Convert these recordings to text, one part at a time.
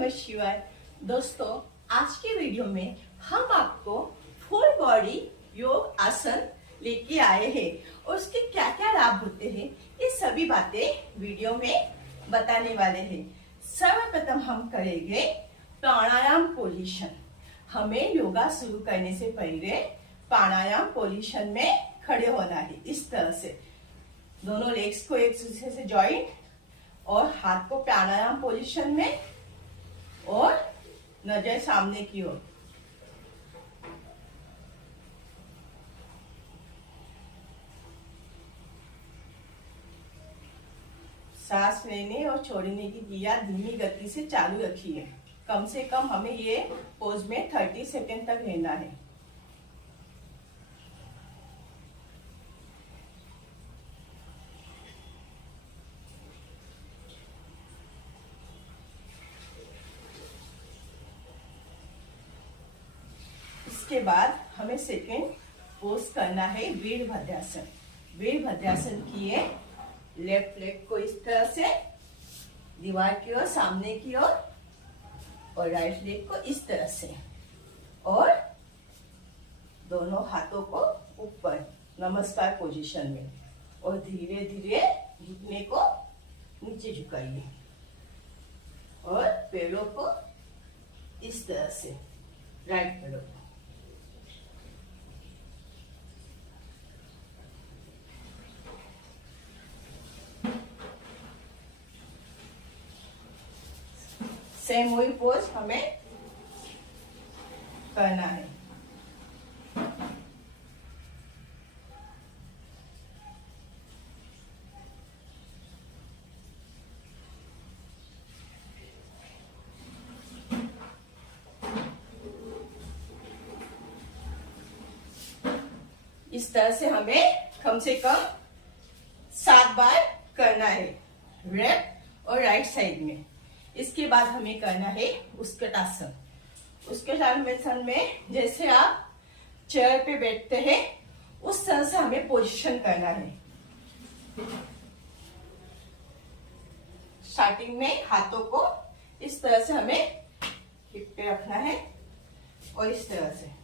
नमः शिवाय। दोस्तों, आज के वीडियो में हम आपको फुल बॉडी योग आसन लेके आए हैं और उसके क्या क्या लाभ होते हैं ये सभी बातें वीडियो में बताने वाले हैं। सर्वप्रथम हम करेंगे प्राणायाम पोजीशन। हमें योगा शुरू करने से पहले प्राणायाम पोजीशन में खड़े होना है। इस तरह से दोनों लेग्स को एक दूसरे से जॉइंट और हाथ को प्राणायाम पोजीशन में और नजर सामने की ओर। सांस लेने और छोड़ने की क्रिया धीमी गति से चालू रखिए। कम से कम हमें ये पोज में 30 सेकेंड तक रहना है। इसके बाद हमें सेकेंड पोज करना है वीरभद्रासन। वीरभद्रासन किए, लेफ्ट लेग को इस तरह से दीवार की ओर सामने की ओर और राइट लेग को इस तरह से और दोनों हाथों को ऊपर नमस्कार पोजीशन में और धीरे धीरे घुटने को नीचे झुकाइए और पैरों को इस तरह से राइट पैरों को सेम वही पोज हमें करना है। इस तरह से हमें कम से कम 7 बार करना है लेफ्ट और राइट साइड में। इसके बाद हमें करना है उत्कटासन। उत्कटासन में जैसे आप चेयर पे बैठते हैं उस तरह से हमें पोजीशन करना है। स्टार्टिंग में हाथों को इस तरह से हमें हिप पे रखना है और इस तरह से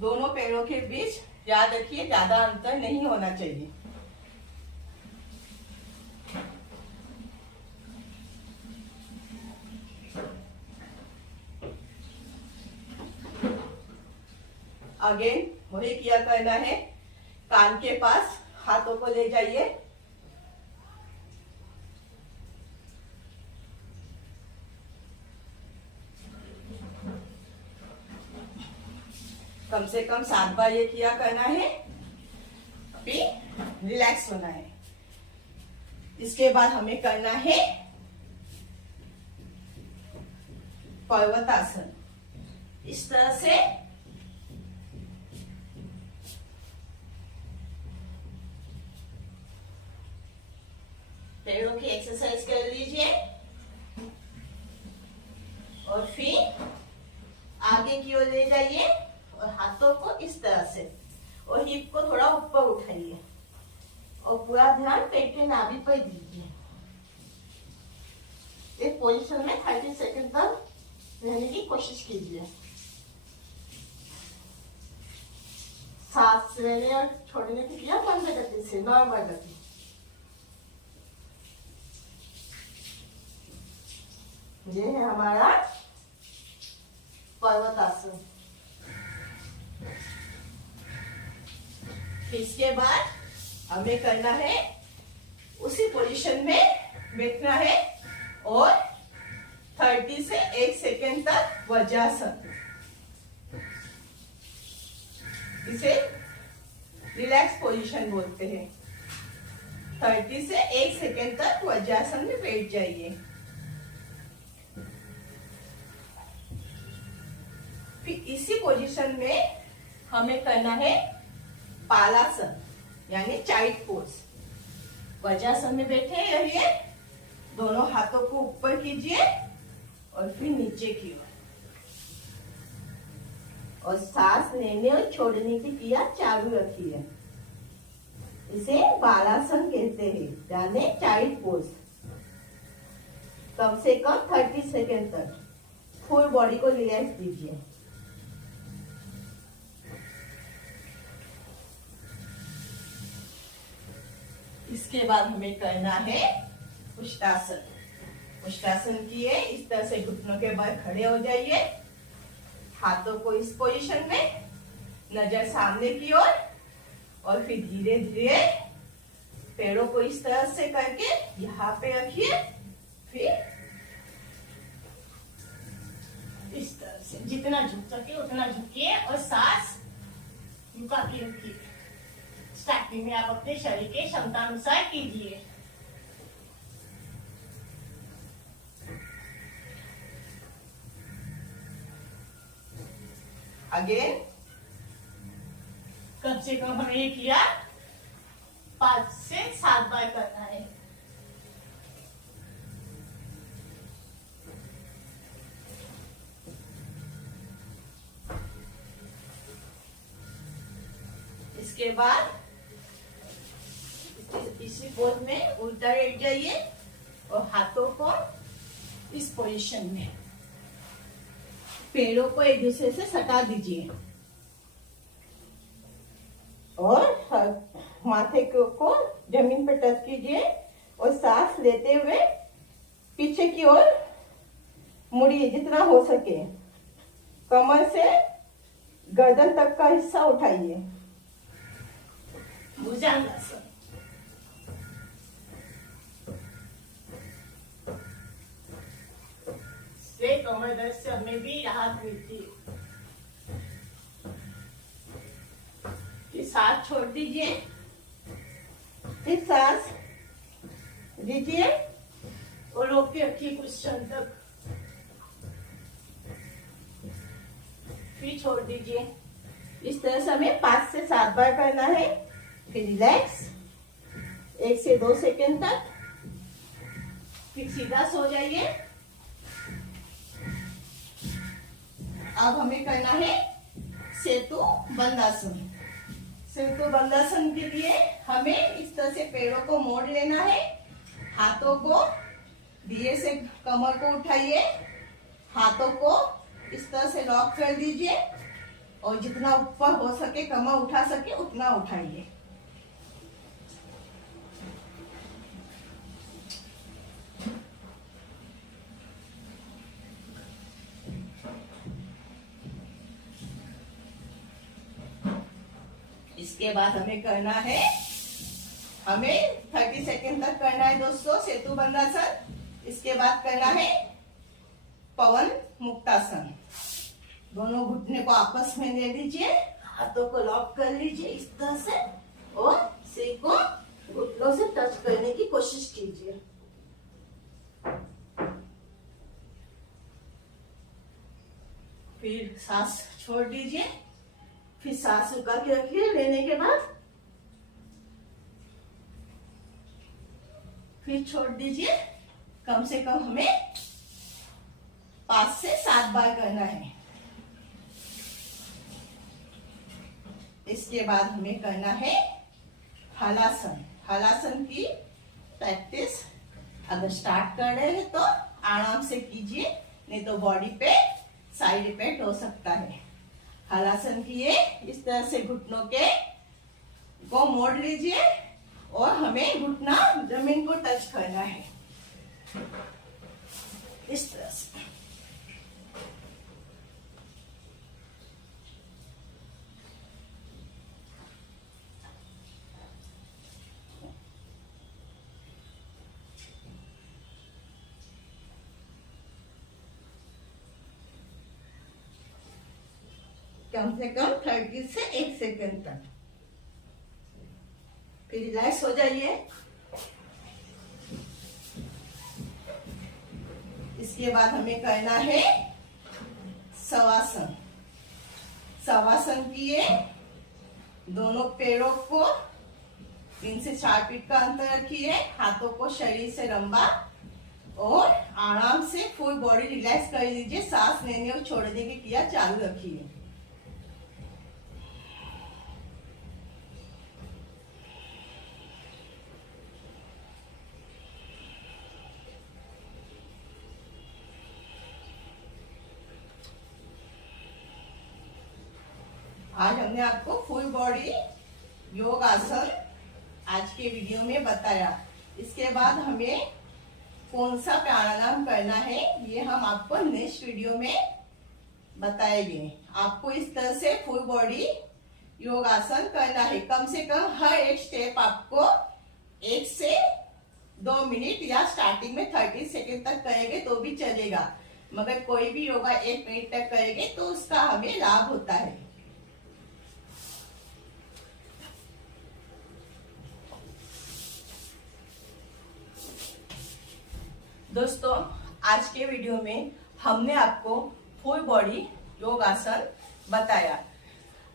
दोनों पैरों के बीच याद रखिए ज्यादा अंतर नहीं होना चाहिए। अगेन वही किया करना है। कान के पास हाथों को ले जाइए, कम से कम 7 बार ये किया करना है। अभी रिलैक्स होना है। इसके बाद हमें करना है पर्वतासन। इस तरह से पैरों की एक्सरसाइज कर लीजिए और फिर आगे की ओर ले जाइए और हाथों को इस तरह से और हिप को थोड़ा ऊपर उठाइए और पूरा ध्यान पेट के नाभि पर दीजिए। इस पोजीशन में 30 सेकंड तक रहने की कोशिश कीजिए। सांस लेने और छोड़ने की क्रिया मंद गति से, नॉर्मल गति। ये है हमारा पर्वतासन। इसके बाद हमें करना है उसी पोजीशन में बैठना है और 30 से 1 सेकेंड तक वज्रासन। इसे रिलैक्स पोजीशन बोलते हैं। 30 से 1 सेकेंड तक वज्रासन में बैठ जाइए। फिर इसी पोजीशन में हमें करना है बालासन यानी चाइल्ड पोज। वज्रासन में बैठे रहिए, दोनों हाथों को ऊपर कीजिए और फिर नीचे की ओर और सांस लेने और छोड़ने की क्रिया चालू रखिए। इसे बालासन कहते हैं, यानी चाइल्ड पोज। कम से कम 30 सेकेंड तक फुल बॉडी को रिलैक्स दीजिए। इसके बाद हमें करना है उष्टासन। उष्टासन किए, इस तरह से घुटनों के बल खड़े हो जाइए, हाथों को इस पोजीशन में, नजर सामने की ओर, और फिर धीरे धीरे पैरों को इस तरह से करके यहाँ पे रखिए, फिर इस तरह से जितना झुक सके उतना झुकिए और सांस झुका के रखिए। स्टार्टिंग में आप अपने शरीर के क्षमता अनुसार कीजिए। अगेन कम से कम हमें ये किया 5 से 7 बार करना है। इसके बाद इसी पोज में उल्टा लेट जाइए और हाथों को इस पोजीशन में, पैरों को एक दूसरे से सटा दीजिए और माथे को जमीन पर टच कीजिए और सांस लेते हुए पीछे की ओर मुड़िए जितना हो सके। कमर से गर्दन तक का हिस्सा उठाइए। भुजंगासन। से कमर दर्द से हमें भी राहत मिलती है। फिर सांस छोड़ दीजिए, फिर सांस लीजिए और रोक के रखिए कुछ क्षण तक, फिर छोड़ दीजिए। इस तरह से हमें 5 से 7 बार करना है। फिर रिलैक्स 1 से 2 सेकेंड तक, फिर सीधा सो जाइए। अब हमें करना है सेतु बंदासन। सेतु बंदासन के लिए हमें इस तरह से पैरों को मोड़ लेना है, हाथों को धीरे से कमर को उठाइए, हाथों को इस तरह से लॉक कर दीजिए और जितना ऊपर हो सके कमर उठा सके उतना उठाइए। इसके बाद हमें करना है, हमें 30 सेकेंड तक करना है दोस्तों सेतु बंदासन। इसके बाद करना है पवन मुक्तासन। दोनों घुटने को आपस में ले लीजिए, हाथों को लॉक कर लीजिए इस तरह से और सिर को घुटनों से टच करने की कोशिश कीजिए। फिर सांस छोड़ दीजिए, फिर सांस रुका के रखिए। लेने के बाद फिर छोड़ दीजिए। कम से कम हमें 5 से 7 बार करना है। इसके बाद हमें करना है हलासन। हलासन की प्रैक्टिस अगर स्टार्ट कर रहे हैं तो आराम से कीजिए, नहीं तो बॉडी पे साइड इफेक्ट हो सकता है। हलासन किए, इस तरह से घुटनों के को मोड़ लीजिए और हमें घुटना जमीन को टच करना है इस तरह से। कम से कम 30 से 1 सेकेंड तक। फिर रिलैक्स हो जाइए। इसके बाद हमें करना है शवासन। शवासन किए, दोनों पैरों को 3 से 4 फीट का अंतर रखिए, हाथों को शरीर से लंबा और आराम से फुल बॉडी रिलैक्स कर लीजिए। सांस लेने और छोड़ने की क्रिया चालू रखिए। आज हमने आपको फुल बॉडी योग आसन आज के वीडियो में बताया। इसके बाद हमें कौन सा प्राणायाम करना है ये हम आपको नेक्स्ट वीडियो में बताएंगे। आपको इस तरह से फुल बॉडी योग आसन करना है। कम से कम हर एक स्टेप आपको 1 से 2 मिनट या स्टार्टिंग में 30 सेकेंड तक करेंगे तो भी चलेगा, मगर कोई भी योगा 1 मिनट तक करेंगे तो उसका हमें लाभ होता है। दोस्तों, आज के वीडियो में हमने आपको फुल बॉडी योग आसन बताया।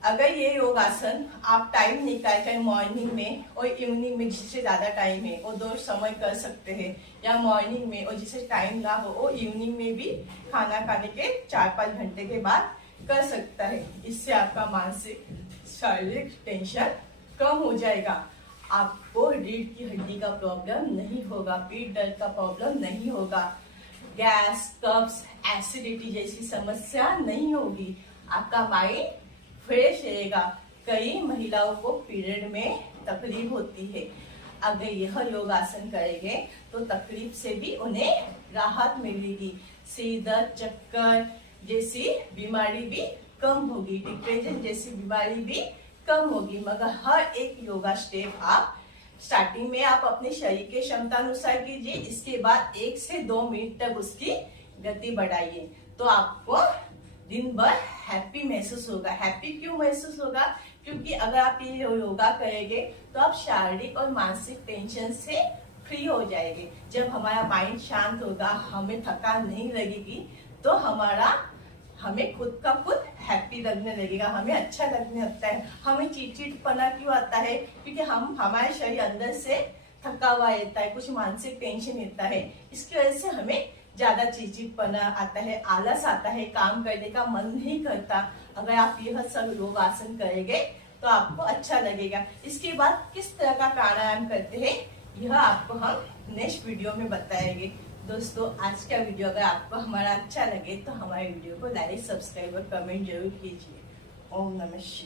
अगर ये योग आसन आप टाइम निकाल कर मॉर्निंग में और इवनिंग में, जिससे ज्यादा टाइम है वो 2 समय कर सकते हैं, या मॉर्निंग में और जिससे टाइम ना हो वो इवनिंग में भी खाना खाने के 4-5 घंटे के बाद कर सकता है। इससे आपका मानसिक शारीरिक टेंशन कम हो जाएगा। आपको रीढ़ की हड्डी का प्रॉब्लम नहीं होगा, पेट दर्द का प्रॉब्लम नहीं होगा, गैस, कब्ज, एसिडिटी जैसी समस्या नहीं होगी। आपका माइंड फ्रेश रहेगा। कई महिलाओं को पीरियड में तकलीफ होती है, अगर यह योग आसन करेंगे तो तकलीफ से भी उन्हें राहत मिलेगी। सिर दर्द, चक्कर जैसी बीमारी भी कम होगी, डिप्रेशन जैसी बीमारी भी कम होगी। मगर हर एक योगा स्टेप आप स्टार्टिंग में आप अपने शरीर के क्षमता अनुसार कीजिए। इसके बाद 1 से 2 मिनट तक उसकी गति बढ़ाइए तो आपको दिन भर हैप्पी महसूस होगा। हैप्पी क्यों महसूस होगा? क्योंकि अगर आप ये योगा करेंगे तो आप शारीरिक और मानसिक टेंशन से फ्री हो जाएंगे। जब हमारा माइंड शांत होगा, हमें थकान नहीं लगेगी, तो हमें खुद का खुद हैप्पी लगने लगेगा, हमें अच्छा लगने लगता है। हमें चिड़चिड़पना क्यों आता है? क्योंकि हमारे शरीर अंदर से थका हुआ रहता है, कुछ मानसिक टेंशन रहता है। इसकी वजह से हमें ज्यादा चिड़चिड़पना आता है, आलस आता है, काम करने का मन नहीं करता। अगर आप यह सब योग आसन करेंगे तो आपको अच्छा लगेगा। इसके बाद किस तरह का प्राणायाम करते हैं यह आपको हम नेक्स्ट वीडियो में बताएंगे। दोस्तों, आज का वीडियो अगर आपको हमारा अच्छा लगे तो हमारे वीडियो को लाइक, सब्सक्राइब और कमेंट जरूर कीजिए। ओम नमः शिवाय।